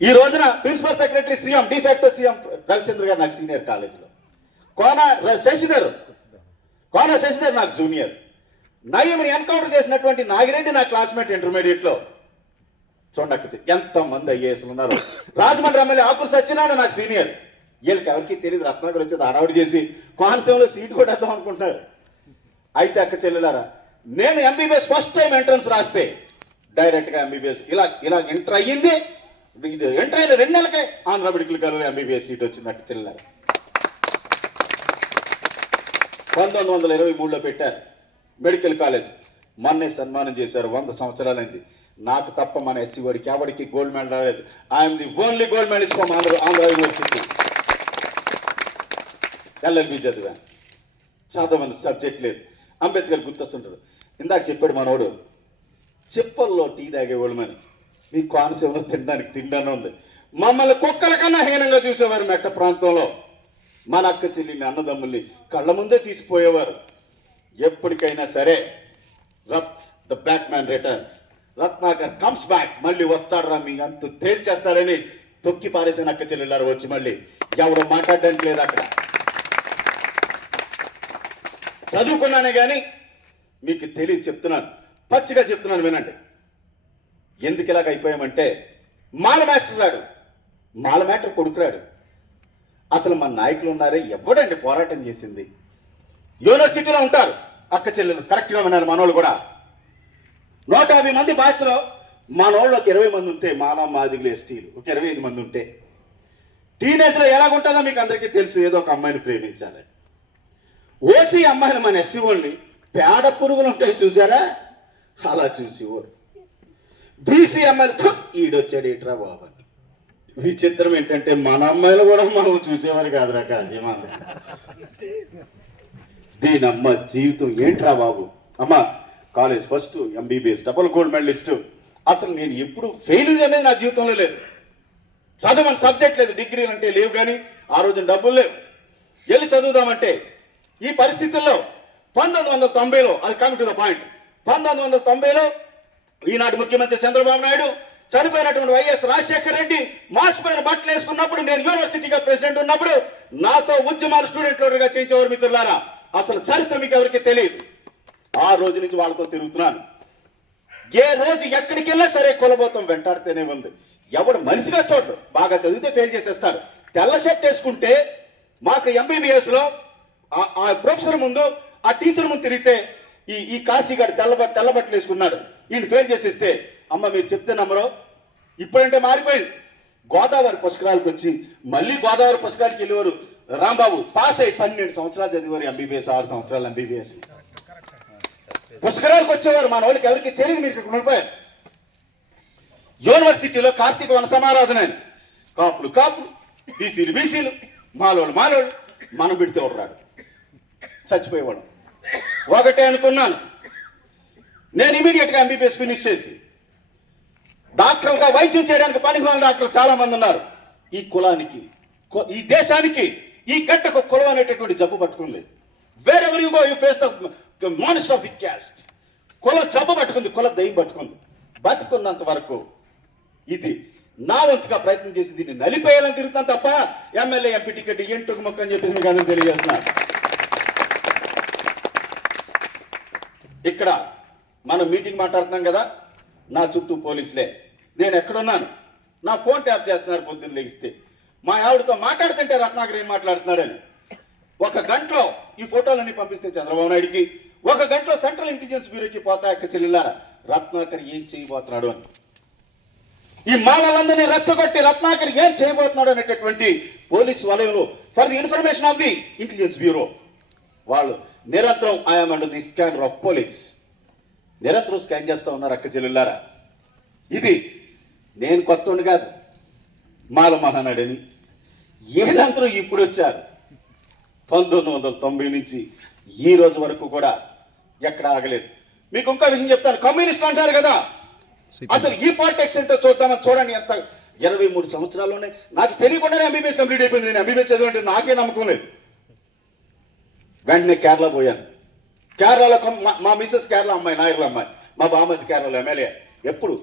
ఈ రోజున principal secretary CM de facto CM Ravichandra గారు నాకు సీనియర్ కాలేజీలో, కోన శశిధర్ నాకు జూనియర్, నయీంని ఎన్కౌంటర్ చేసినటువంటి నాగిరెడ్డి నా క్లాస్మేట్ ఇంటర్మీడియట్లో. చూడక్క ఎంతమంది ఐఏఎస్లు ఉన్నారు. రాజమండ్రి ఎమ్మెల్యే ఆకుల సత్యనారాయణ నాకు సీనియర్. వీళ్ళకి ఎవరికి తెలియదు, రత్నాకర్ వచ్చేది హడావుడి చేసి కోనసీమలో సీటు కూడా వేద్దాం అనుకుంటున్నారు. అయితే అక్క చెల్లెలారా, నేను ఎంబీబీఎస్ ఫస్ట్ టైం ఎంట్రన్స్ రాస్తే డైరెక్ట్గా ఎంబీబీఎస్ ఇలా ఎంటర్ అయ్యింది. ఎంటర్ అయిన 2 నెలలకే Andhra medical college MBBS seat వచ్చింది అక్క చెల్లెలారా. 1923లో పెట్టారు మెడికల్ కాలేజ్. మొన్నే సన్మానం చేశారు, 100 సంవత్సరాలైంది. నాకు తప్ప మన హెచ్ఓడికి ఎవరికి గోల్డ్ మెడల్ రాలేదు. I'm the only gold medalist from Andhra university. LLB చదివాను, చదవని సబ్జెక్ట్ లేదు. అంబేద్కర్ గుర్తొస్తుంటారు. ఇందాక చెప్పాడు మనోడు, చెప్పల్లో టీ తాగేవాళ్ళమని. మీ కోనసీమలో తినడానికి తిండానే ఉంది. మమ్మల్ని కుక్కల కన్నా హీనంగా చూసేవారు మెట్ట ప్రాంతంలో. మన అక్క చెల్లిని అన్నదమ్ముల్ని కళ్ళ ముందే తీసిపోయేవారు. ఎప్పటికైనా సరే the black man returns, Ratnakar comes back, మళ్ళీ వస్తాడరా మీ అంతు తేల్చేస్తాడని తొక్కి పారేసిన అక్క చెల్లెళ్ళారు వచ్చి మళ్ళీ ఎవరు మాట్లాడడానికి లేదు అక్కడ. చదువుకున్నానే కానీ మీకు తెలియదు చెప్తున్నాను, పచ్చిగా చెప్తున్నాను వినండి. ఎందుకు ఇలాగ అయిపోయామంటే, మాల మాస్టర్ రాడు, మాల మాస్టర్ కొడుకురాడు. అసలు మన నాయకులు ఉన్నారే, ఎవడండి పోరాటం చేసింది? యూనివర్సిటీలో ఉంటారు అక్క చెల్లెలు, కరెక్ట్గా విన్నారు. మనోళ్ళు కూడా 150 మంది బ్యాచ్లో మనోళ్ళు ఒక 20 మంది ఉంటే, మాలా మాదిగులు ఎస్టీలు ఒక 25 మంది ఉంటే, టీనేజ్లో ఎలాగుంటుందో మీకు అందరికీ తెలుసు. ఏదో ఒక అమ్మాయిని ప్రేమించాలి. ఓసీ అమ్మాయిని మన ఎస్సీ వాళ్ళని పేడ పురుగులు ఉంటాయి చూసారా, అలా చూసేవారు. బీసీ అమ్మాయిలు ఈడొచ్చాడు ఏట్రా బాబా. విచిత్రం ఏంటంటే మన అమ్మాయిలు కూడా మనం చూసేవారు కాదురా కాజీమా. దీని అమ్మ జీవితం ఏంట్రా బాబు. అమ్మ college first, MBBS double gold medalist. అసలు నేను ఎప్పుడు ఫెయిల్యూర్ అనేది నా జీవితంలో లేదు. చదవని సబ్జెక్ట్ లేదు, డిగ్రీలు అంటే లేవు, కానీ ఆ రోజున డబ్బులు లేవు. వెళ్ళి చదువుదామంటే ఈ పరిస్థితుల్లో 1990లో, అది కమ్ టు ద పాయింట్, 1990లో ఈనాటి ముఖ్యమంత్రి చంద్రబాబు నాయుడు, చనిపోయినటువంటి వైఎస్ రాజశేఖర రెడ్డి మాసిపోయిన బట్టలు వేసుకున్నప్పుడు, నేను యూనివర్సిటీగా ప్రెసిడెంట్ ఉన్నప్పుడు నాతో ఉద్యమాలు స్టూడెంట్ లీడర్గా చేయించేవారు. మిత్రులారా, అసలు చరిత్ర మీకు ఎవరికి తెలియదు. ఆ రోజు నుంచి వాళ్ళతో తిరుగుతున్నాను. ఏ రోజు ఎక్కడికి వెళ్ళినా సరే కులబోతం వెంటాడితేనే ఉంది. ఎవడు మనిషిగా చోట్లు బాగా చదివితే ఫెయిల్ చేసేస్తాడు. తెల్ల షర్ట్ వేసుకుంటే మాకు ఎంబీబీఎస్లో ఆ ప్రొఫెసర్ ముందు, ఆ టీచర్ ముందు తిరిగితే ఈ కాశీగాడు తెల్ల బట్టలు వేసుకున్నాడు, ఈయన ఫెయిల్ చేసేస్తే, అమ్మ మీరు చెప్తే నమ్మరో, ఇప్పుడంటే మారిపోయింది. గోదావరి పుష్కరాలకు వచ్చి మళ్ళీ గోదావరి పుష్కరాలకి వెళ్ళేవారు. రాంబాబు పాస్ అయ్యి 12 సంవత్సరాలు చదివారు ఎంబీబీఎస్, 6 సంవత్సరాలు ఎంబీబీఎస్. పుష్కరాలకు వచ్చేవారు. మన వాళ్ళకి ఎవరికి తెలియదు. మీరు ఇక్కడ ఉండిపోయారు. యూనివర్సిటీలో కార్తీక వన సమారాధన, కాపులు బీసీలు, మాలోళ్ళు మనం పెడితే రాడు, చచ్చిపోయేవాడు. ఒకటే అనుకున్నాను, నేను ఇమీడియట్గా ఎంబీబీఎస్ ఫినిష్ చేసి డాక్టర్గా వైద్యం చేయడానికి పనికిమాలిన డాక్టర్లు చాలా మంది ఉన్నారు. ఈ కులానికి, ఈ దేశానికి, ఈ గడ్డకు కులం అనేటటువంటి జబ్బు పట్టుకుంది. Wear ever you go you face the monster of the caste. కుల జబ్బు పట్టుకుంది, కుల దయ్యం పట్టుకుంది. బతుకున్నంత వరకు ఇది నా వంతుగా ప్రయత్నం చేసి దీన్ని నలిపేయాలని తిరుగుతాను తప్ప ఎమ్మెల్యే ఎంపీ టికెట్ ఎంటుకు మొక్క అని చెప్పేసి మీకు అందరూ తెలియజేస్తున్నారు. ఇక్కడ మనం మీటింగ్ మాట్లాడుతున్నాం కదా, నా చుట్టూ పోలీసులే. నేను ఎక్కడున్నాను, నా ఫోన్ ట్యాప్ చేస్తున్నారు పొద్దున్న లెగిస్తే. మా ఆవిడతో మాట్లాడుతుంటే రత్నాకర్ ఏం మాట్లాడుతున్నాడని. 1 గంటలో ఈ ఫోటోలన్నీ పంపిస్తే చంద్రబాబు నాయుడికి, 1 గంటలో సెంట్రల్ ఇంటెలిజెన్స్ బ్యూరోకి పోతా అక్క చెల్లెలారా రత్నాకర్ ఏం చేయబోతున్నాడు అని. ఈ మానవులందరినీ రెచ్చగొట్టి రత్నాకర్ ఏం చేయబోతున్నాడు అనేటటువంటి పోలీసు వలయంలో for the information of the intelligence bureau వాళ్ళు నిరంతరం I'm under the scanner of police, నిరంతరం స్కాన్ చేస్తూ ఉన్నారు అక్క చెల్లెలారా. ఇది నేను కొత్తోండి కాదు, మాల మహానాడని ఏదంతరం ఇప్పుడు వచ్చారు. 1990 నుంచి ఈ రోజు వరకు కూడా ఎక్కడ ఆగలేదు. మీకు ఇంకో విషయం చెప్తాను. కమ్యూనిస్ట్ అంటారు కదా, అసలు ఈ పాలిటిక్స్ ఏంటో చూద్దామని చూడండి. ఎంత 23 సంవత్సరాల్లోనే నాకు తెలియకుండానే ఎంబీబీఎస్ కంప్లీట్ అయిపోయింది. నేను ఎంబీబీఎస్ చదివంటే నాకే నమ్మకం లేదు. వెంటనే కేరళ పోయాను. కేరళలో మా మిస్సెస్ కేరళ అమ్మాయి, నాయకుల అమ్మాయి, మా బామ్మది కేరళలో ఎమ్మెల్యే. ఎప్పుడు